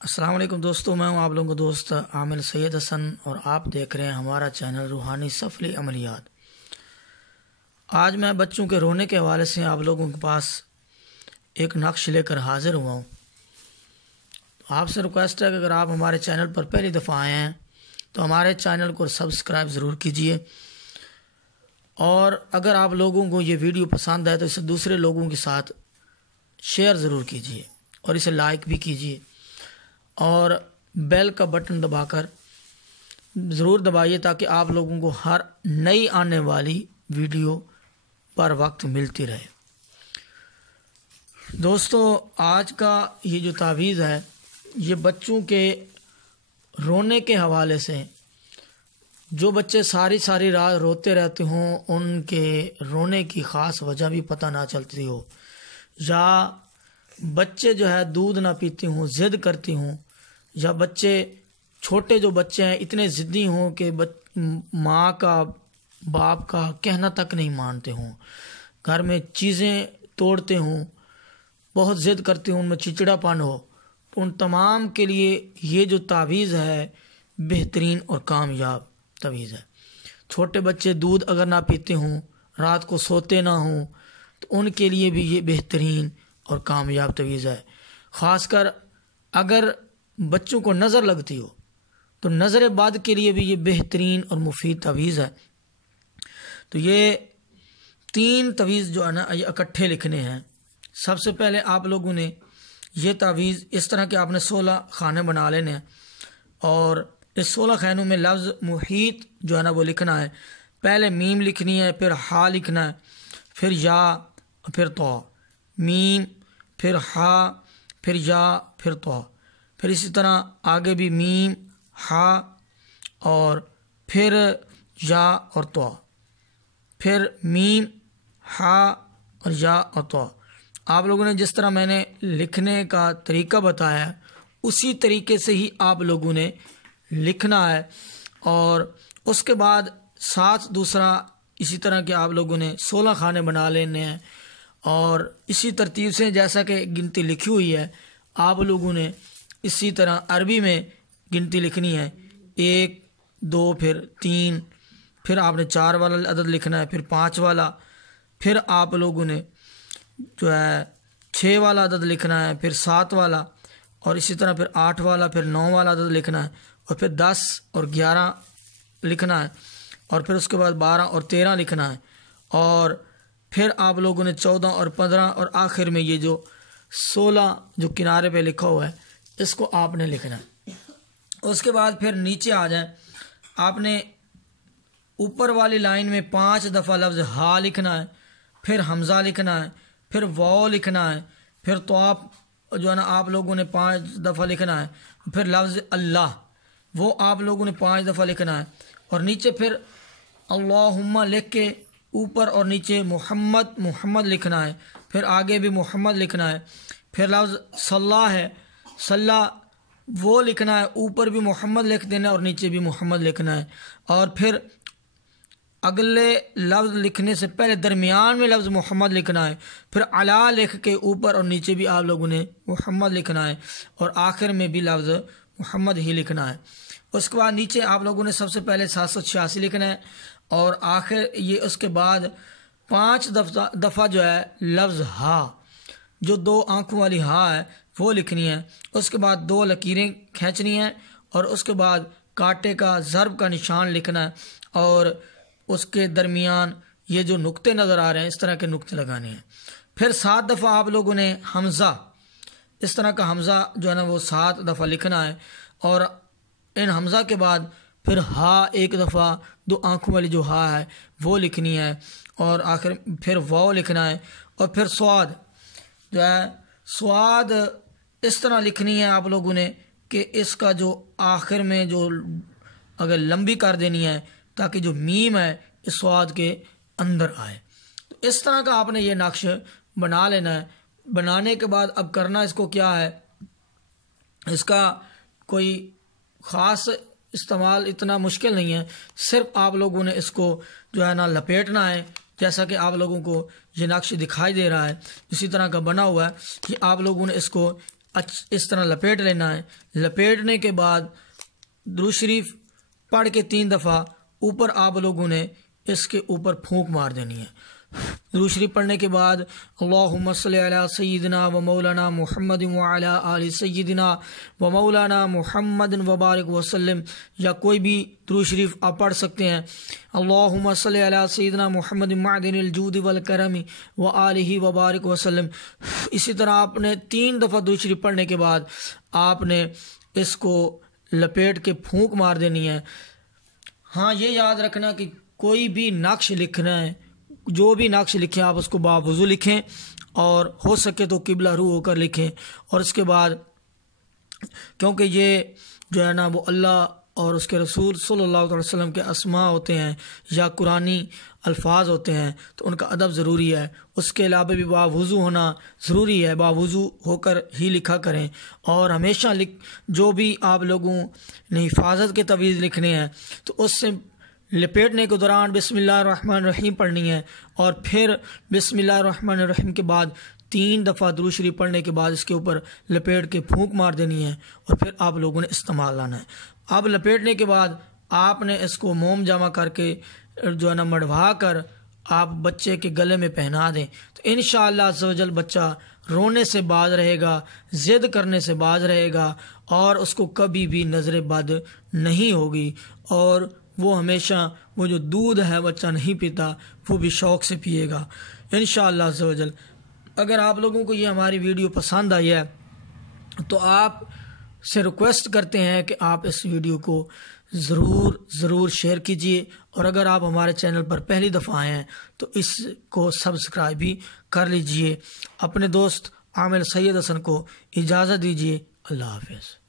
السلام علیکم دوستو، میں ہوں آپ لوگوں کا دوست عامر سید حسن اور آپ دیکھ رہے ہیں ہمارا چینل روحانی سفلی عملیات۔ آج میں بچوں کے رونے کے حوالے سے آپ لوگوں کے پاس ایک نقش لے کر حاضر ہوا ہوں۔ آپ سے ریکویسٹ ہے کہ اگر آپ ہمارے چینل پر پہلی دفعہ آئے ہیں تو ہمارے چینل کو سبسکرائب ضرور کیجئے، اور اگر آپ لوگوں کو یہ ویڈیو پسند ہے تو اسے دوسرے لوگوں کے ساتھ شیئر ضرور کیجئے اور اسے لائک بھی کیجئے، اور بیل کا بٹن دبا کر ضرور دبائیے تاکہ آپ لوگوں کو ہر نئی آنے والی ویڈیو پر وقت ملتی رہے۔ دوستو، آج کا یہ جو تعویذ ہے یہ بچوں کے رونے کے حوالے سے، جو بچے ساری رات روتے رہتے ہوں، ان کے رونے کی خاص وجہ بھی پتہ نہ چلتی ہو، یا بچے جو ہے دودھ نہ پیتے ہوں، ضد کرتی ہوں، یا بچے چھوٹے جو بچے ہیں اتنے ضدی ہوں کہ ماں کا باپ کا کہنا تک نہیں مانتے ہوں، گھر میں چیزیں توڑتے ہوں، بہت ضد کرتے ہوں، ان میں چچڑا پن ہو، تو ان تمام کے لیے یہ جو تعویذ ہے بہترین اور کامیاب تعویذ ہے۔ چھوٹے بچے دودھ اگر نہ پیتے ہوں، رات کو سوتے نہ ہوں، تو ان کے لیے بھی یہ بہترین اور کامیاب تعویذ ہے۔ خاص کر اگر بچوں کو نظر لگتی ہو تو نظر بد کے لیے بھی یہ بہترین اور مفید تعویذ ہے۔ تو یہ 3 تعویذ جو ہے نا یہ اکٹھے لکھنے ہیں۔ سب سے پہلے آپ لوگوں نے یہ تعویذ اس طرح کے آپ نے 16 خانے بنا لینے ہیں، اور اس 16 خانوں میں لفظ محیط جو ہے نا وہ لکھنا ہے۔ پہلے میم لکھنی ہے، پھر ہا لکھنا ہے، پھر یا، پھر تو، میم، پھر ہا، پھر یا، پھر تو، پھر اسی طرح آگے بھی میم، ہا، اور پھر یا اور تو، پھر میم، ہا اور یا اور تو۔ آپ لوگوں نے جس طرح میں نے لکھنے کا طریقہ بتایا اسی طریقے سے ہی آپ لوگوں نے لکھنا ہے، اور اس کے بعد ساتھ دوسرا اسی طرح کے آپ لوگوں نے 16 خانے بنا لینے ہیں، اور اسی ترتیب سے جیسا کہ گنتی لکھی ہوئی ہے آپ لوگوں نے اسی طرح عربی میں گنتی لکھنی ہے، 1 2 پھر 3، پھر آپ نے 4 والا عدد لکھنا ہے، پھر 5 والا، پھر آپ لوگوں نے جو ہے 6 والا عدد لکھنا ہے، پھر 7 والا، اور اسی طرح پھر 8 والا، پھر 9 والا عدد لکھنا ہے، اور پھر 10 اور 11 لکھنا ہے، اور پھر اس کے بعد 12 اور 13 لکھنا ہے، اور پھر آپ لوگوں نے 14 اور 15 اور آخر میں یہ جو 16 جو کنارے پہ لکھا ہوا ہے اس کو آپ نے لکھنا ہے۔ اس کے بعد پھر نیچے آ جائیں، آپ نے اوپر والی لائن میں 5 دفعہ لفظ ہا لکھنا ہے، پھر حمزہ لکھنا ہے، پھر واو لکھنا ہے، پھر تو آپ جو ہے نا آپ لوگوں نے 5 دفعہ لکھنا ہے، پھر لفظ اللہ وہ آپ لوگوں نے 5 دفعہ لکھنا ہے، اور نیچے پھر اللہم لکھ کے اوپر اور نیچے محمد لکھنا ہے، پھر آگے بھی محمد لکھنا ہے، پھر لفظ صلی ہے، صلی وہ لکھنا ہے، اوپر بھی محمد لکھ دینا اور نیچے بھی محمد لکھنا ہے، اور پھر اگلے لفظ لکھنے سے پہلے درمیان میں لفظ محمد لکھنا ہے، پھر علا لکھ کے اوپر اور نیچے بھی آپ لوگوں نے محمد لکھنا ہے، اور آخر میں بھی لفظ محمد ہی لکھنا ہے۔ اس کے بعد نیچے آپ لوگوں نے سب سے پہلے 786 لکھنا ہے، اور آخر یہ اس کے بعد 5 دفعہ جو ہے لفظ ہا جو 2 آنکھوں والی ہا ہے وہ لکھنی ہے۔ اس کے بعد 2 لکیریں کھینچنی ہیں، اور اس کے بعد کانٹے کا ضرب کا نشان لکھنا ہے، اور اس کے درمیان یہ جو نقطے نظر آ رہے ہیں اس طرح کے نقطے لگانے ہیں۔ پھر 7 دفعہ آپ لوگوں نے حمزہ، اس طرح کا حمزہ جو ہے نا وہ 7 دفعہ لکھنا ہے، اور ان حمزہ کے بعد پھر ہا 1 دفعہ 2 آنکھوں والی جو ہا ہے وہ لکھنی ہے، اور آخر پھر واو لکھنا ہے، اور پھر سواد جو ہے سواد اس طرح لکھنی ہے آپ لوگوں نے کہ اس کا جو آخر میں جو اگر لمبی کر دینی ہے تاکہ جو میم ہے اس سواد کے اندر آئے۔ تو اس طرح کا آپ نے یہ نقش بنا لینا ہے۔ بنانے کے بعد اب کرنا اس کو کیا ہے، اس کا کوئی خاص استعمال اتنا مشکل نہیں ہے، صرف آپ لوگوں نے اس کو جو ہے نا لپیٹنا ہے، جیسا کہ آپ لوگوں کو یہ نقش دکھائی دے رہا ہے اسی طرح کا بنا ہوا ہے کہ آپ لوگوں نے اس کو اس طرح لپیٹ لینا ہے۔ لپیٹنے کے بعد درود شریف پڑھ کے 3 دفعہ اوپر آپ لوگوں نے اس کے اوپر پھونک مار دینی ہے۔ درود شریف پڑھنے کے بعد اللہم صلی علی سیدنا و مولانا محمد وعلی آل سیدنا و مولانا محمد وبارک وسلم، یا کوئی بھی درود شریف آپ پڑھ سکتے ہیں۔ اللہم صلی علی سیدنا محمد معدن الجود والکرم و آلہ وبارک وسلم۔ اسی طرح آپ نے 3 دفعہ درود شریف پڑھنے کے بعد آپ نے اس کو لپیٹ کے پھونک مار دینی ہے۔ ہاں یہ یاد رکھنا کہ کوئی بھی نقش لکھنا ہے، جو بھی نقش لکھیں آپ اس کو باوضو لکھیں، اور ہو سکے تو قبلہ رو ہو کر لکھیں۔ اور اس کے بعد کیونکہ یہ جو ہے نا وہ اللہ اور اس کے رسول صلی اللہ علیہ وسلم کے اسماء ہوتے ہیں یا قرآنی الفاظ ہوتے ہیں، تو ان کا ادب ضروری ہے۔ اس کے علاوہ بھی باوضو ہونا ضروری ہے، باوضو ہو کر ہی لکھا کریں۔ اور ہمیشہ جو بھی آپ لوگوں نے حفاظت کے تعویذ لکھنے ہیں تو اس سے لپیٹنے کے دوران بسم اللہ الرحمن الرحیم پڑھنی ہے، اور پھر بسم اللہ الرحمن الرحیم کے بعد 3 دفعہ درود شریف پڑھنے کے بعد اس کے اوپر لپیٹ کے پھونک مار دینی ہے، اور پھر آپ لوگوں نے استعمال لانا ہے۔ اب لپیٹنے کے بعد آپ نے اس کو موم جمع کر کے جو ہے نا مڑوا کر آپ بچے کے گلے میں پہنا دیں، تو انشاءاللہ عز و جل بچہ رونے سے باز رہے گا، ضد کرنے سے باز رہے گا، اور اس کو کبھی بھی نظر بد نہیں ہوگی، اور وہ ہمیشہ وہ جو دودھ ہے بچہ نہیں پیتا وہ بھی شوق سے پیے گا انشاءاللہ عز و جل۔ اگر آپ لوگوں کو یہ ہماری ویڈیو پسند آئی ہے تو آپ سے ریکویسٹ کرتے ہیں کہ آپ اس ویڈیو کو ضرور شیئر کیجئے، اور اگر آپ ہمارے چینل پر پہلی دفعہ آئے ہیں تو اس کو سبسکرائب بھی کر لیجئے۔ اپنے دوست عامر سید حسن کو اجازت دیجئے۔ اللہ حافظ۔